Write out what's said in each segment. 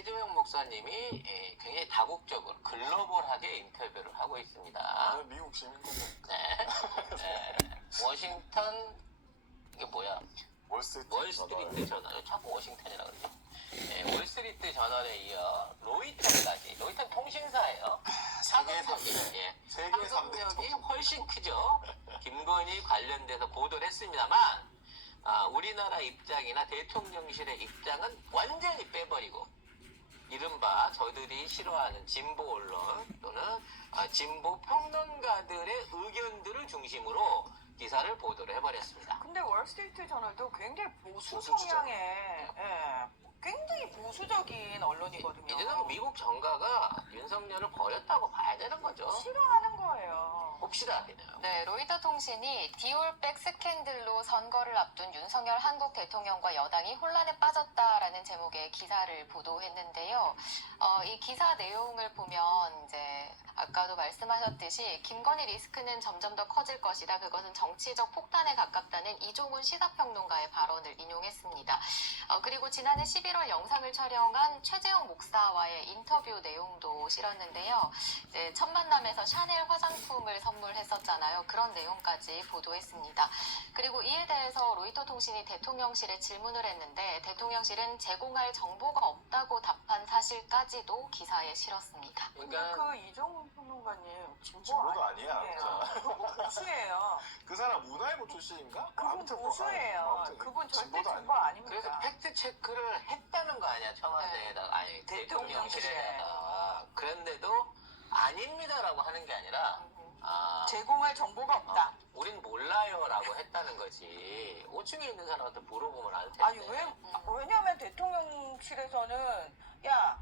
최재형 목사님이 굉장히 다국적으로 글로벌하게 인터뷰를 하고 있습니다. 미국 시민이고. 네. 워싱턴 이게 뭐야? 월스트리트 저널. 자꾸 워싱턴이라 그러지. 네, 월스트리트 저널에 이어 로이터까지. 로이터는 통신사예요. 세계 3대. 예. 세계 3대 상업력이 훨씬 크죠. 김건희 관련돼서 보도를 했습니다만 우리나라 입장이나 대통령실의 입장은 완전히 빼버리고 이른바 저들이 싫어하는 진보 언론 또는 진보 평론가들의 의견들을 중심으로 기사를 보도를 해버렸습니다. 근데 월스트리트 저널도 굉장히 보수 보수주죠. 성향의 굉장히 보수적인 언론이거든요. 이제는 미국 정가가 윤석열을 버렸다고 봐야 되는 거죠. 싫어하는 거예요. 봅시다. 그냥. 네, 로이터 통신이 디올백 스캔들로 선거를 앞둔 윤석열 한국 대통령과 여당이 혼란에 빠졌다라는 제목의 기사를 보도했는데요. 이 기사 내용을 보면 이제 아까도 말씀하셨듯이 김건희 리스크는 점점 더 커질 것이다. 그것은 정치적 폭탄에 가깝다는 이종훈 시사평론가의 발언을 인용했습니다. 그리고 지난해 11월 영상을 촬영한 최재형 목사와의 인터뷰 내용도 실었는데요. 이제 첫 만남에서 샤넬 화장품을 선물했었잖아요. 그런 내용까지 보도했습니다. 그리고 이에 대해서 로이터 통신이 대통령실에 질문을 했는데 대통령실은 제공할 정보가 없다고 답한 사실까지도 기사에 실었습니다. 근데 그러니까 그 이종훈 평론가님 진보도 아니야. 그분 보수예요. 그 사람 문화일보 출신인가? 그분 아무튼 보수예요. 아무튼 그분 절대 진보도 진보 아니야. 아닙니다. 그래서 팩트 체크를 했다는 거 아니야 청와대에다가 아니 대통령실에다가 그런데도 아닙니다라고 하는 게 아니라 제공할 정보가 없다. 우린 몰라요라고 했다는 거지 5층에 있는 사람한테 물어보면 알 텐데. 아니 왜냐면 대통령실에서는 야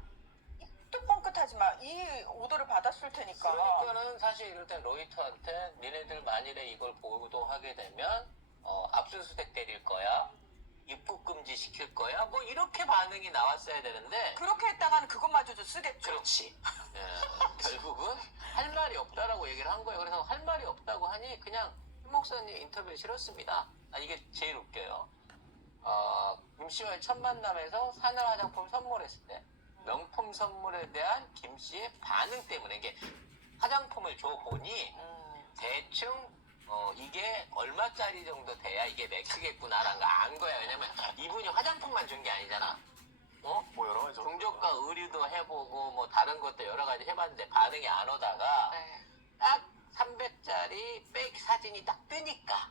뚜뻥끗하지 마. 이 오더를 받았을 테니까. 그러니까는 사실 이럴 땐 로이터한테 니네들 만일에 이걸 보도하게 되면 압수수색 때릴 거야 입국 금지 시킬 거야 뭐 이렇게 반응이 나왔어야 되는데 그렇게 했다가는 그것마저도 쓰겠죠. 그렇지. 결국은 할 말이 없다라고 얘기를 한 거예요. 그래서 할 말이 없다고 하니 그냥 임 목사님 인터뷰에 실었습니다. 이게 제일 웃겨요. 김 씨와의 첫 만남에서 사늘 화장품 선물했을 때 명품 선물에 대한 김 씨의 반응 때문에 이게 화장품을 줘보니 대충 이게 얼마짜리 정도 돼야 이게 맥히겠구나라는 거 안 거야. 왜냐면 이분이 화장품만 준 게 아니잖아. 뭐 여러 가지 종족과 의류도 해보고 뭐 다른 것도 여러 가지 해봤는데 반응이 안 오다가 네. 딱 300짜리 백 사진이 딱 뜨니까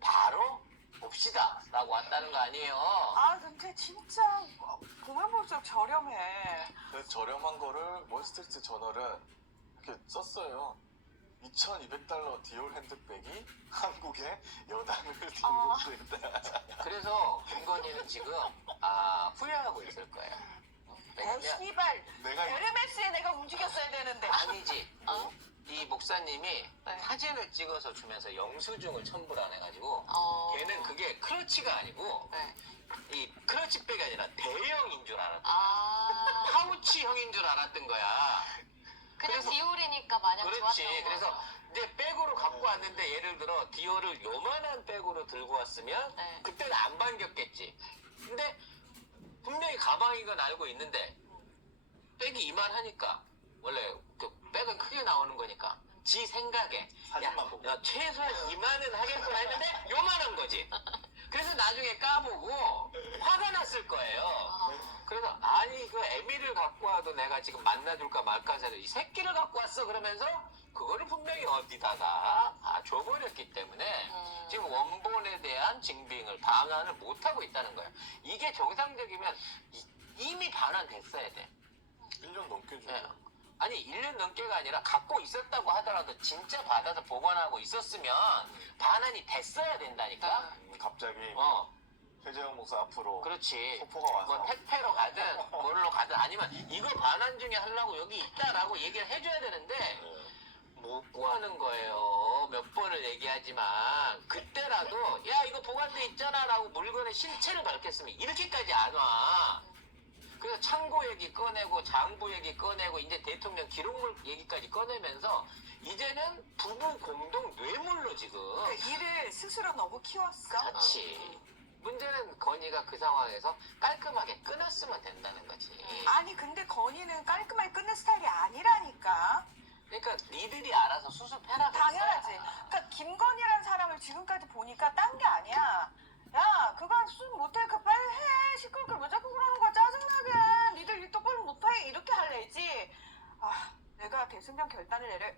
바로 봅시다 라고 왔다는 거 아니에요. 아 근데 진짜 보면 볼수록 저렴해. 그 저렴한 거를 월스트리트 저널은 이렇게 썼어요. 2,200달러 디올 핸드백이 한국에 여당을 등록했다. 그래서 김건희는 지금 후회하고 있을 거예요. 왜냐면 씨발 내가 에르메스에 내가 움직였어야 되는데. 아니지. 이 목사님이 네. 사진을 찍어서 주면서 영수증을 첨부를 안 해가지고 걔는 그게 크러치가 아니고 네. 이 크러치백이 아니라 대형인 줄 알았던 거야. 파우치형인 줄 알았던 거야. 그냥 그래서- 디올이니까 마냥 그렇지. 좋았던 거죠. 그래서 내 백으로 갖고 왔는데 예를 들어 디올을 요만한 백으로 들고 왔으면 네. 그때는 안 반겼겠지. 근데 분명히 가방인 건 알고 있는데 백이 이만하니까 원래 그 백은 크게 나오는 거니까 지 생각에 사진만 보고. 야, 최소한 이만은 하겠구나 했는데 요만한 거지. 그래서 나중에 까보고 화가 났을 거예요. 그래서 아니 그 애미를 갖고 와도 내가 지금 만나줄까 말까 해서 이 새끼를 갖고 왔어 그러면서 그거를 분명히 어디다가 줘버렸기 때문에 지금 원본에 대한 증빙을 방안을 못하고 있다는 거예요. 이게 정상적이면 이미 반환됐어야 돼. 1년 넘게 줘. 예. 아니 1년 넘게가 아니라 갖고 있었다고 하더라도 진짜 받아서 보관하고 있었으면 반환이 됐어야 된다니까. 갑자기 최재형 목사 앞으로 그렇지. 소포가 와서 뭐 택배로 가든 뭘로 가든 아니면 이거 반환 중에 하려고 여기 있다라고 얘기를 해줘야 되는데 못 구하는 거예요. 몇 번을 얘기하지만 그때라도 야 이거 보관돼 있잖아라고 물건의 실체를 밝혔으면 이렇게까지 안 와. 그래서 창고 얘기 꺼내고 장부 얘기 꺼내고 이제 대통령 기록물 얘기까지 꺼내면서 이제는 부부 공동 뇌물로 지금. 그 일을 스스로 너무 키웠어. 그렇지. 문제는 건희가 그 상황에서 깔끔하게 끊었으면 된다는 거지. 아니 나는 깔끔하게 끝낸 스타일이 아니라니까. 그러니까 니들이 알아서 수습해라. 당연하지. 그러니까 김건희라는 사람을 지금까지 보니까 딴 게 아니야. 야, 그거 수습 못해. 그 빨리 해. 시끄럽게 왜 자꾸 그러는 거야. 짜증나게. 니들 일 똑바로 못해. 이렇게 할래지. 아, 내가 대승전 결단을 내려.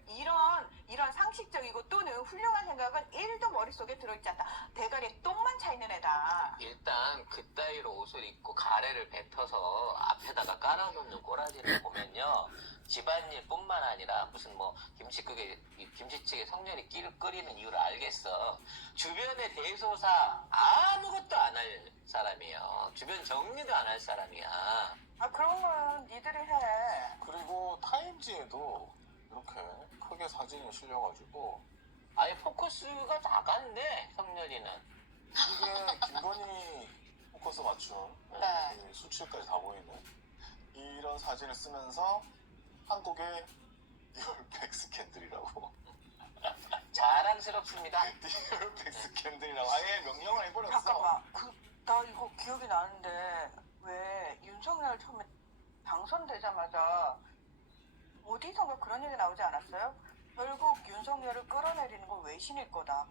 이런 상식적이고 또는 훌륭한 생각은 1도 머릿속에 들어있지 않다. 대가리에 똥만 차 있는 애다. 일단 그따위로 옷을 입고 가래를 뱉어서 앞에다가 깔아놓는 꼬라지를 보면요, 집안일뿐만 아니라 무슨 뭐 김치찌개 성년이 끓이는 이유를 알겠어. 주변의 대소사 아무것도 안 할 사람이에요. 주변 정리도 안 할 사람이야. 아, 그런 건 니들이 해. 그리고 타임지에도 이렇게 크게 사진이 실려가지고 아예 포커스가 나간대, 성년이는. 이게 김건희 포커스 맞춤 네. 이 수치까지 다 보이는 이런 사진을 쓰면서 한국의 디올백 스캔들이라고 자랑스럽습니다. 디올백 스캔들이라고 아예 명령을 해버렸어. 잠깐만. 나 이거 기억이 나는데 왜 윤석열 처음에 당선되자마자 어디선가 그런 얘기 나오지 않았어요? 결국 윤석열을 끌어내리는 건 외신일 거다.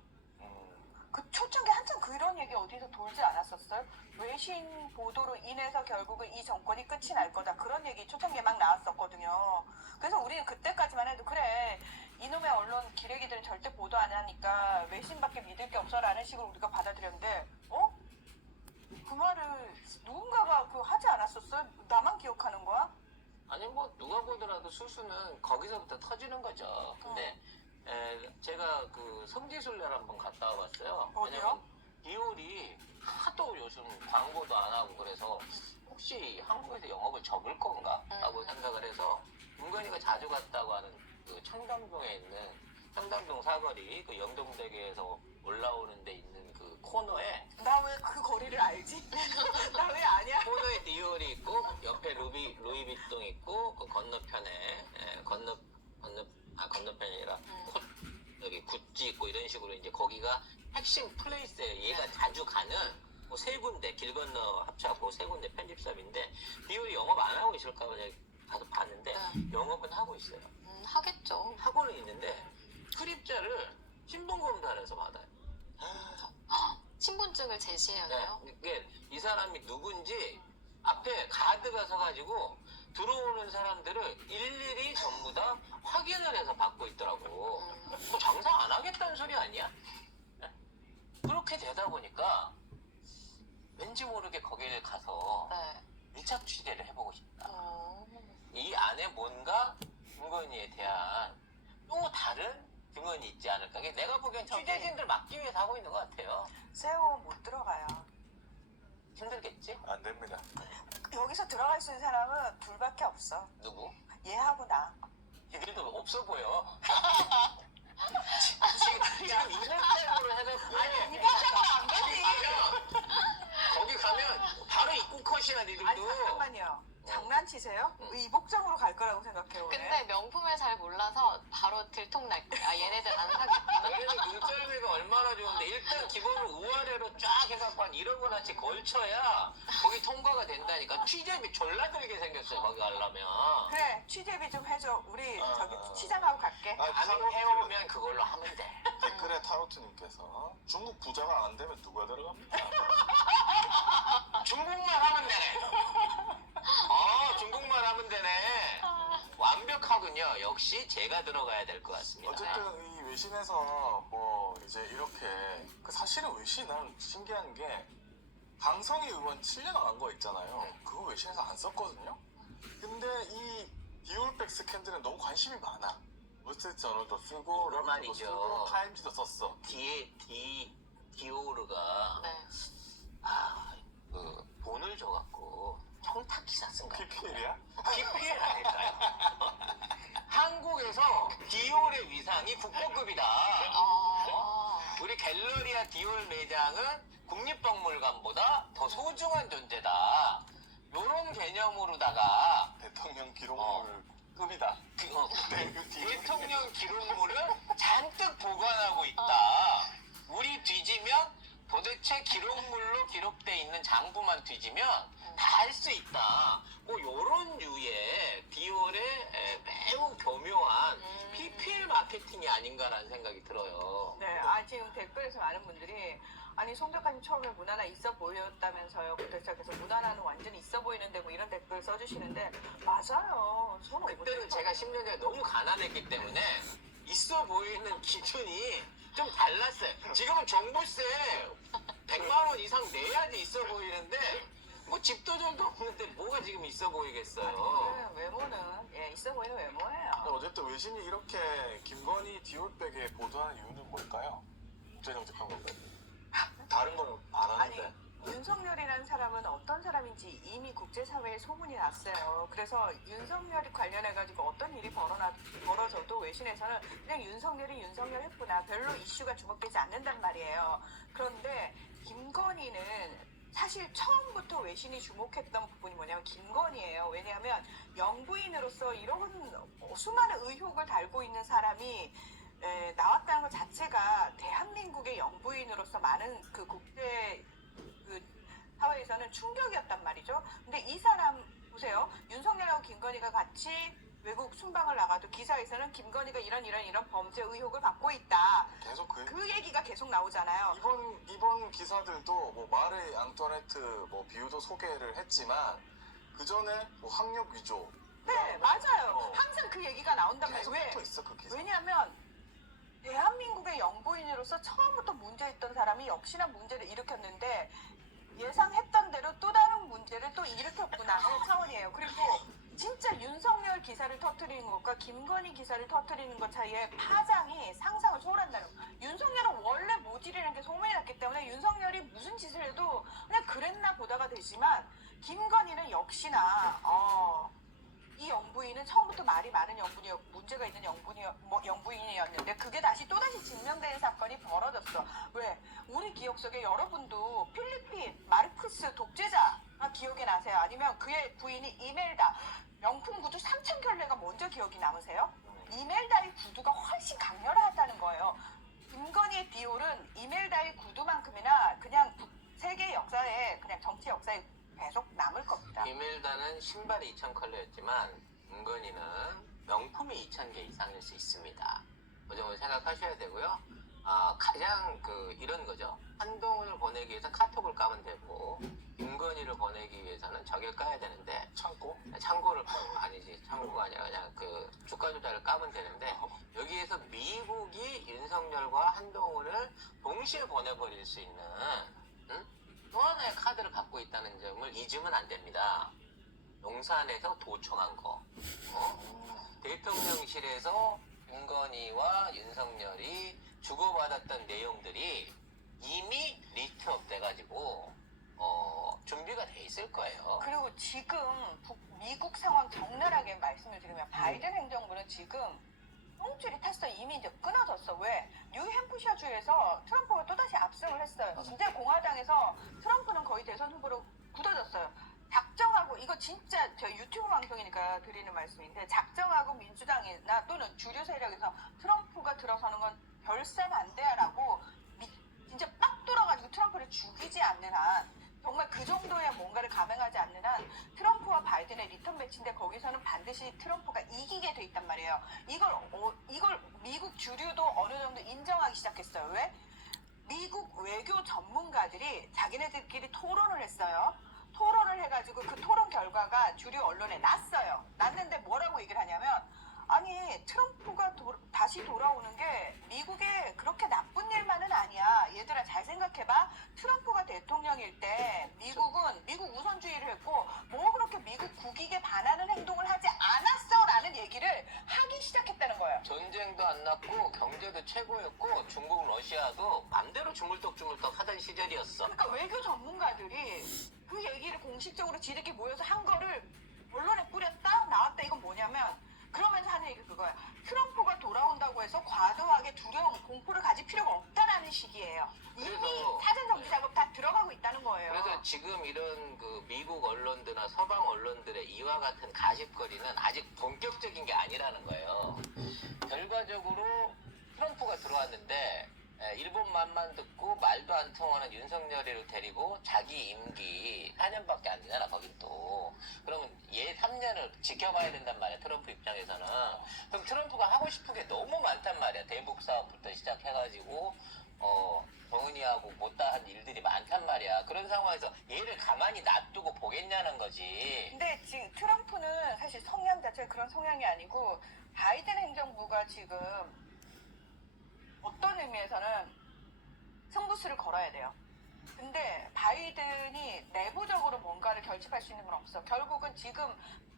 그 초창기 한참 그런 얘기 어디서 돌지 않았었어요? 외신 보도로 인해서 결국은 이 정권이 끝이 날 거다. 그런 얘기 초창기에 막 나왔었거든요. 그래서 우리는 그때까지만 해도 그래, 이놈의 언론 기레기들은 절대 보도 안 하니까 외신밖에 믿을 게 없어라는 식으로 우리가 받아들였는데, 그 말을 누군가가 하지 않았었어요? 나만 기억하는 거야? 아니 뭐 누가 보더라도 수수는 거기서부터 터지는 거죠. 근데 제가 그 성지순례를 한번 갔다 와봤어요. 어디요? 왜냐면 디올이 하도 요즘 광고도 안 하고 그래서 혹시 한국에서 영업을 접을 건가 라고 생각을 해서 김건희가 자주 갔다고 하는 그 청담동에 있는 청담동 사거리 그 영동대교에서 올라오는 데 있는 그 코너에 나 왜 그 거리를 알지? 나 왜 아냐? 코너에 디올이 있고 옆에 루이비통 있고 그 건너편에 건너편이 아니라 여기 구찌 있고 이런 식으로 이제 거기가 핵심 플레이스에 얘가 자주 가는 뭐 세 군데 길 건너 합쳐갖고 세 군데 편집샵인데 디올이 영업 안 하고 있을까 봐 가서 봤는데 영업은 하고 있어요. 하겠죠. 하고는 있는데 출입자를 신분검사를 받아요. 신분증을 제시해야 네, 돼요? 이게 이 사람이 누군지 앞에 가드가 서가지고 들어오는 사람들을 일일이 전부 다 확인을 해서 받고 있더라고. 뭐 장사 안 하겠다는 소리 아니야? 네. 그렇게 되다 보니까 왠지 모르게 거기를 가서 네. 밀착 취재를 해보고 싶다. 어. 이 안에 뭔가 김건희에 대한 또 다른 증언이 있지 않을까. 내가 보기엔 취재진들 막기 위해서 하고 있는 것 같아요. 세워 못 들어가요. 힘들겠지? 안 됩니다. 여기서 들어갈 수 있는 사람은 둘밖에 없어. 누구? 얘하고 나. 얘들도 없어 보여. 지금 이날짜로 해놓고. 아니, 이날짜로 안 되지. 거기 가면 바로 입구 컷이야, 니들도. 아니, 잠깐만요. 장난치세요? 이 복장으로 갈 거라고 생각해요. 오늘? 근데 명품을 잘 몰라서 바로 들통날 거야. 아, 얘네들 안 사겠다. 얘네들 눈썰미가 얼마나 좋은데 일단 기본으로 우아래로 쫙 해갖고 한 1억 원어치 걸쳐야 거기 통과가 된다니까. 취재비 졸라 들게 생겼어요, 거기 가려면. 그래, 취재비 좀 해줘. 우리 저기 시장하고 갈게. 안 해오면 그걸로 하면 돼. 댓글에 타로트님께서 중국 부자가 안 되면 누가 들어갑니까? 중국말 하면 되네. 중국말 하면 되네. 완벽하군요. 역시 제가 들어가야 될 것 같습니다. 어쨌든 이 외신에서 뭐 이제 이렇게 그 사실은 외신 난 신기한 게 강성희 의원 7년 안 거 있잖아요. 그거 외신에서 안 썼거든요. 근데 이 디올백 스캔들은 너무 관심이 많아. 월스트리트 저널도 쓰고 러브도 말이죠. 쓰고 타임지도 썼어. 디오르가 네. 그 돈을 줘갖고 청탁 기사 쓴 거야. PPL이야? PPL 아닐까요? 한국에서 디올의 위상이 국보급이다. 우리 갤러리아 디올 매장은 국립박물관보다 더 소중한 존재다. 요런 개념으로다가 대통령 기록물 급이다. 대통령 기록물을 잔뜩 보관하고 있다. 우리 뒤지면 도대체 기록물로 기록돼 있는 장부만 뒤지면 다 할 수 있다. 뭐 요런 류의 디올의 매우 교묘한 PPL 마케팅이 아닌가라는 생각이 들어요. 네, 지금 댓글에서 많은 분들이 아니 송 작가님 처음에 문화나 있어 보였다면서요. 부터 시작해서 문화나는 완전히 있어 보이는데 뭐 이런 댓글 써주시는데 맞아요. 저는 그때는 제가 10년 전에 너무 가난했기 때문에 있어 보이는 기준이 좀 달랐어요. 지금은 종부세 100만 원 이상 내야지 있어 보이는데 뭐 집도 절도 없는데 뭐가 지금 있어 보이겠어요. 외모는 있어 보이는 외모예요. 어쨌든 외신이 이렇게 김건희 디올백에 보도하는 이유는 뭘까요? 국제정 재판관까지 다른 건 안 아니 하는데. 윤석열이라는 사람은 어떤 사람인지 이미 국제사회에 소문이 났어요. 그래서 윤석열이 관련해가지고 어떤 일이 벌어져도 외신에서는 그냥 윤석열이 윤석열 했구나. 별로 이슈가 주목되지 않는단 말이에요. 그런데 김건희는 사실 처음부터 외신이 주목했던 부분이 뭐냐면 김건희예요. 왜냐하면 영부인으로서 이런 수많은 의혹을 달고 있는 사람이 나왔다는 것 자체가 대한민국의 영부인으로서 많은 그 국제 사회에서는 충격이었단 말이죠. 근데 이 사람 보세요. 윤석열하고 김건희가 같이 외국 순방을 나가도 기사에서는 김건희가 이런 범죄 의혹을 받고 있다. 계속 그 얘기가 계속 나오잖아요. 이번 기사들도 뭐 마르 앙투아네트 뭐 비유도 소개를 했지만 그 전에 뭐 학력 위조. 네, 맞아요. 항상 그 얘기가 나온단 말이에요. 계속 왜? 붙어 있어 그 기사. 왜냐하면 대한민국의 영부인으로서 처음부터 문제였던 사람이 역시나 문제를 일으켰는데 예상했던 대로 또 다른 문제를 또 일으켰구나 하는 차원이에요. 그리고 진짜 윤석열 기사를 터뜨리는 것과 김건희 기사를 터뜨리는 것 사이에 파장이 상상을 초월한다는 거예요. 윤석열은 원래 모질이라는 게 소문이 났기 때문에 윤석열이 무슨 짓을 해도 그냥 그랬나 보다가 되지만 김건희는 역시나 이 영부인은 처음부터 말이 많은 문제가 있는 영부인이었는데 그게 또다시 증명되는 사건이 벌어졌어. 왜? 우리 기억 속에 여러분도 필리핀 마르크스 독재자가 기억이 나세요? 아니면 그의 부인이 이멜다 명품 구두 3,000켤레가 먼저 기억이 남으세요? 이멜다의 구두가 훨씬 강렬하다는 거예요. 김건희의 디올은 이멜다의 구두만큼이나 그냥 세계 역사에 그냥 정치 역사에 계속 남을 겁니다. 이멜다는 신발이 2,000컬러였지만 김건희는 명품이 2,000개 이상일 수 있습니다. 그 점을 생각하셔야 되고요. 가장 이런 거죠. 한동훈을 보내기 위해서 카톡을 까면 되고 김건희를 보내기 위해서는 저길 까야 되는데 창고를 아니지 창고가 아니라 그냥 주가 조작을 까면 되는데 여기에서 미국이 윤석열과 한동훈을 동시에 보내버릴 수 있는 또 하나의 카드를 갖고 있다는 점을 잊으면 안 됩니다. 용산에서 도청한 거. 대통령실에서 김건희와 윤석열이 주고받았던 내용들이 이미 리스트업 돼가지고 준비가 돼 있을 거예요. 그리고 지금 미국 상황 적나라하게 말씀을 드리면 바이든 행정부는 지금 똥줄이 탔어. 이미 이제 끊어졌어. 왜? 뉴햄프셔주에서 트럼프가 또다시 압승을 했어요. 이제 공화당에서 트럼프는 거의 대선 후보로 굳어졌어요. 작정하고 이거 진짜 저 유튜브 방송이니까 드리는 말씀인데 작정하고 민주당이나 또는 주류 세력에서 트럼프가 들어서는 건 별세반대야라고 진짜 빡 돌아가지고 트럼프를 죽이지 않는 한 정말 그 정도의 뭔가를 감행하지 않는 한 트럼프와 바이든의 리턴 매치인데 거기서는 반드시 트럼프가 이기게 돼 있단 말이에요. 이걸 미국 주류도 어느 정도 인정하기 시작했어요. 왜? 미국 외교 전문가들이 자기네들끼리 토론을 했어요. 토론을 해가지고 그 토론 결과가 주류 언론에 났어요. 났는데 뭐라고 얘기를 하냐면 아니 트럼프가 다시 돌아오는 게 미국에 그렇게 나쁜 일만은 아니야. 얘들아 잘 생각해봐. 트럼프가 대통령일 때 미국은 미국 우선주의를 했고 뭐 그렇게 미국 국익에 반하는 행동을 하지 않았어 라는 얘기를 하기 시작했다는 거예요. 전쟁도 안 났고 경제도 최고였고 중국 러시아도 맘대로 주물떡주물떡 하던 시절이었어. 그러니까 외교 전문가들이 그 얘기를 공식적으로 지들끼리 모여서 한 거를 언론에 뿌렸다 나왔다. 이건 뭐냐면 그러면서 하는 얘기 그거야. 트럼프가 돌아온다고 해서 과도하게 두려움, 공포를 가질 필요가 없다라는 식이에요. 이미 사전 정비 작업 다 들어가고 있다는 거예요. 그래서 지금 이런 미국 언론들이나 서방 언론들의 이와 같은 가십거리는 아직 본격적인 게 아니라는 거예요. 결과적으로 트럼프가 들어왔는데 일본 말만 듣고 말도 안 통하는 윤석열이를 데리고 자기 임기 4년밖에 안 되잖아, 거긴 또. 그러면 얘 3년을 지켜봐야 된단 말이야, 트럼프 입장에서는. 그럼 트럼프가 하고 싶은 게 너무 많단 말이야. 대북 사업부터 시작해가지고, 정은이하고 못다한 일들이 많단 말이야. 그런 상황에서 얘를 가만히 놔두고 보겠냐는 거지. 근데 지금 트럼프는 사실 성향 자체가 그런 성향이 아니고 바이든 행정부가 지금 어떤 의미에서는 승부수를 걸어야 돼요. 근데 바이든이 내부적으로 뭔가를 결집할 수 있는 건 없어. 결국은 지금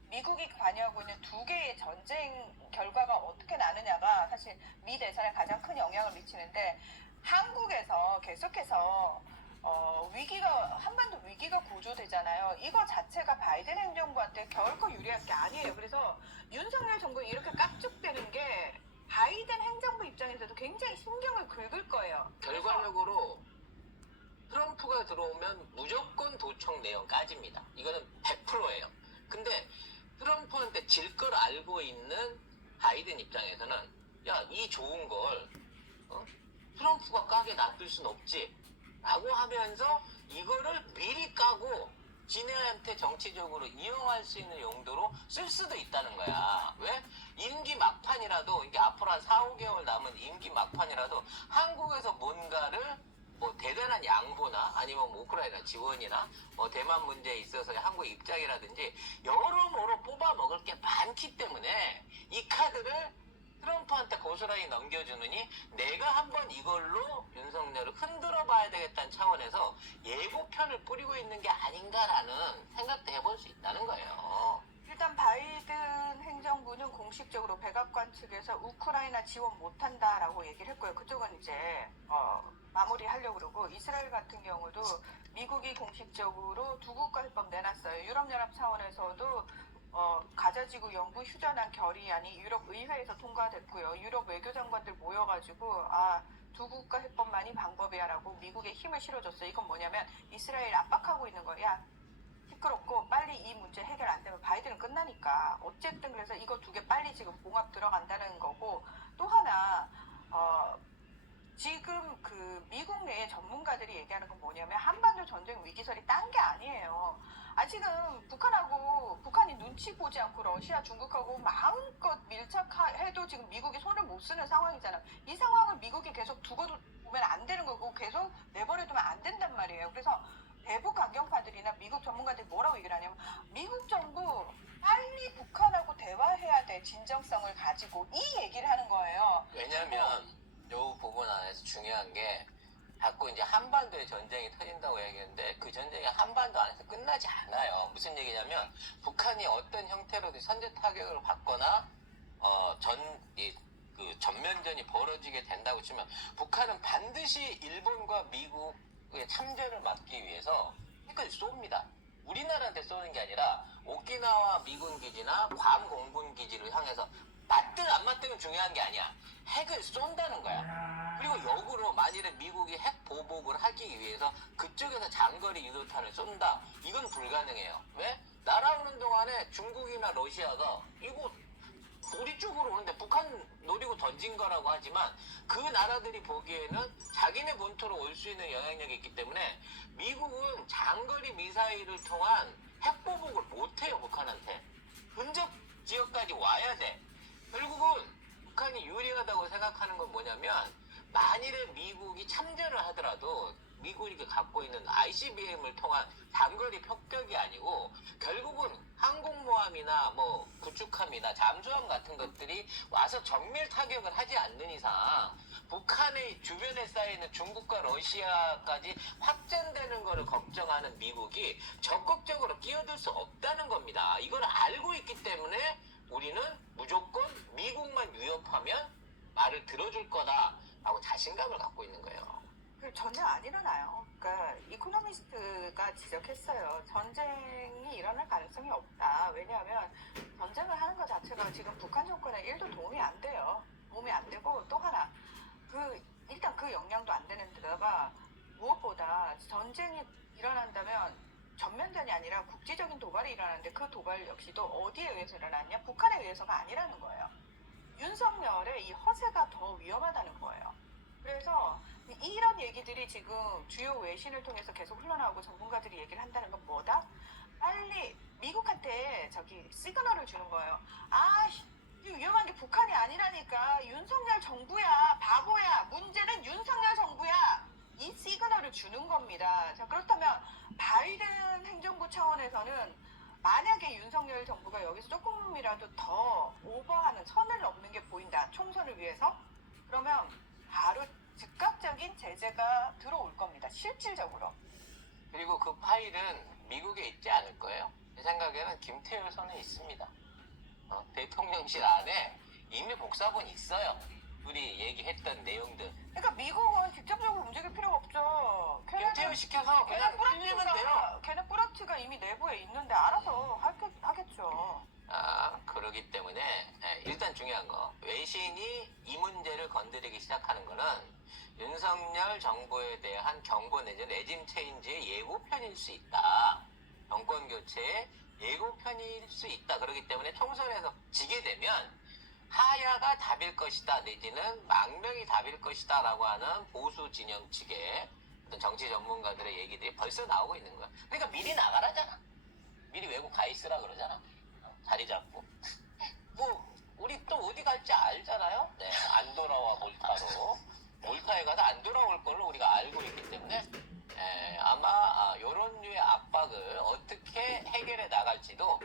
미국이 관여하고 있는 두 개의 전쟁 결과가 어떻게 나느냐가 사실 미 대선에 가장 큰 영향을 미치는데 한국에서 계속해서 한반도 위기가 고조되잖아요. 이거 자체가 바이든 행정부한테 결코 유리할 게 아니에요. 그래서 윤석열 정부가 이렇게 깍죽대는 게 바이든 행정부 입장에서도 굉장히 신경을 긁을 거예요. 결과적으로 트럼프가 들어오면 무조건 도청 내용 까집니다. 이거는 100%예요. 근데 트럼프한테 질 걸 알고 있는 바이든 입장에서는 야, 이 좋은 걸 트럼프가 까게 놔둘 순 없지 라고 하면서 이거를 미리 까고 지네한테 정치적으로 이용할 수 있는 용도로 쓸 수도 있다는 거야. 왜? 임기 막판이라도, 이게 앞으로 한 4, 5개월 남은 임기 막판이라도 한국에서 뭔가를 뭐 대단한 양보나 아니면 뭐 우크라이나 지원이나 뭐 대만 문제에 있어서의 한국의 입장이라든지 여러모로 뽑아 먹을 게 많기 때문에 이 카드를 트럼프한테 고스란히 넘겨주느니 내가 한번 이걸로 윤석열을 흔들어 봐야 되겠다는 차원에서 예고편을 뿌리고 있는 게 아닌가라는 생각도 해볼 수 있다는 거예요. 일단 바이든 행정부는 공식적으로 백악관 측에서 우크라이나 지원 못한다라고 얘기를 했고요. 그쪽은 이제 마무리하려고 그러고 이스라엘 같은 경우도 미국이 공식적으로 두 국가 해법 내놨어요. 유럽연합 차원에서도 가자지구 영구 휴전한 결의안이 유럽 의회에서 통과됐고요. 유럽 외교장관들 모여가지고 두 국가 해법만이 방법이야라고 미국에 힘을 실어줬어요. 이건 뭐냐면 이스라엘 압박하고 있는 거야. 시끄럽고 빨리 이 문제 해결 안 되면 바이든은 끝나니까. 어쨌든 그래서 이거 두 개 빨리 지금 봉합 들어간다는 거고 또 하나 지금 그 미국 내의 전문가들이 얘기하는 건 뭐냐면 한반도 전쟁 위기설이 딴 게 아니에요. 지금 북한이 눈치 보지 않고 러시아, 중국하고 마음껏 밀착해도 지금 미국이 손을 못 쓰는 상황이잖아. 이 상황을 미국이 계속 두고 보면 안 되는 거고 계속 내버려두면 안 된단 말이에요. 그래서 대북 강경파들이나 미국 전문가들이 뭐라고 얘기를 하냐면 미국 정부 빨리 북한하고 대화해야 돼. 진정성을 가지고 이 얘기를 하는 거예요. 왜냐면 요 부분 안에서 중요한 게 자꾸 이제 한반도에 전쟁이 터진다고 얘기했는데 그 전쟁이 한반도 안에서 끝나지 않아요. 무슨 얘기냐면 북한이 어떤 형태로든 선제 타격을 받거나 전면전이 벌어지게 된다고 치면 북한은 반드시 일본과 미국의 참전을 막기 위해서 핵을 쏩니다. 우리나라한테 쏘는 게 아니라 오키나와 미군 기지나 괌 공군 기지를 향해서 맞든 안 맞든은 중요한 게 아니야. 핵을 쏜다는 거야. 그리고 역으로 만일에 미국이 핵 보복을 하기 위해서 그쪽에서 장거리 유도탄을 쏜다. 이건 불가능해요. 왜? 날아오는 동안에 중국이나 러시아가 이거 우리 쪽으로 오는데 북한 노리고 던진 거라고 하지만 그 나라들이 보기에는 자기네 본토로 올 수 있는 영향력이 있기 때문에 미국은 장거리 미사일을 통한 핵보복을 못해요. 북한한테. 근접 지역까지 와야 돼. 결국은 북한이 유리하다고 생각하는 건 뭐냐면 만일에 미국이 참전을 하더라도 미국이 갖고 있는 ICBM을 통한 장거리 폭격이 아니고 결국은 항공모함이나 뭐 구축함이나 잠수함 같은 것들이 와서 정밀 타격을 하지 않는 이상 북한의 주변에 쌓이는 중국과 러시아까지 확전되는 것을 걱정하는 미국이 적극적으로 끼어들 수 없다는 겁니다. 이걸 알고 있기 때문에 우리는 무조건 미국만 위협하면 말을 들어줄 거다라고 자신감을 갖고 있는 거예요. 전혀 안 일어나요. 그러니까 이코노미스트가 지적했어요. 전쟁이 일어날 가능성이 없다. 왜냐하면 전쟁을 하는 것 자체가 지금 북한 정권에 1도 도움이 안 돼요. 도움이 안 되고 또 하나 일단 그 역량도 안 되는 데다가 무엇보다 전쟁이 일어난다면 전면전이 아니라 국제적인 도발이 일어나는데 그 도발 역시도 어디에 의해서 일어났냐? 북한에 의해서가 아니라는 거예요. 윤석열의 이 허세가 더 위험하다는 거예요. 그래서 이런 얘기들이 지금 주요 외신을 통해서 계속 흘러나오고 전문가들이 얘기를 한다는 건 뭐다? 빨리 미국한테 저기 시그널을 주는 거예요. 아, 이 위험한 게 북한이 아니라니까. 윤석열 정부야, 바보야. 문제는 윤석열 정부야. 이 시그널을 주는 겁니다. 자, 그렇다면 바이든 행정부 차원에서는 만약에 윤석열 정부가 여기서 조금이라도 더 오버하는 선을 넘는 게 보인다. 총선을 위해서. 그러면 바로 즉각적인 제재가 들어올 겁니다. 실질적으로. 그리고 그 파일은 미국에 있지 않을 거예요. 제 생각에는 김태효 손에 있습니다. 대통령실 안에 이미 복사본이 있어요. 우리 얘기했던 내용들. 그러니까 미국은 직접적으로 움직일 필요가 없죠. 김태효 시켜서 그냥 풀리면 돼요. 걔네 뿌락치가 이미 내부에 있는데 알아서 하겠죠. 그러기 때문에 일단 중요한 거, 외신이 이 문제를 건드리기 시작하는 거는 윤석열 정부에 대한 경고 내지 레짐 체인지의 예고편일 수 있다. 정권 교체의 예고편일 수 있다. 그렇기 때문에 총선에서 지게 되면 하야가 답일 것이다 내지는 망명이 답일 것이다 라고 하는 보수 진영 측의 어떤 정치 전문가들의 얘기들이 벌써 나오고 있는 거야. 그러니까 미리 나가라잖아. 미리 외국 가 있으라 그러잖아. 자리 잡고. 뭐 우리 또 어디 갈지 알잖아요. 네, 안 돌아와 몰타로. 몰타에 가서 안 돌아올 걸로 우리가 알고 있기 때문에 아마 이런 류의 압박을 어떻게 해결해 나갈지도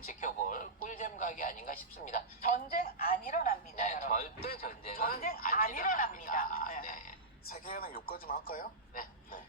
지켜볼 꿀잼각이 아닌가 싶습니다. 전쟁 안 일어납니다, 네, 여러분. 절대 전쟁은 전쟁 안 일어납니다. 네. 네. 세계은행 욕까지만 할까요? 네. 네.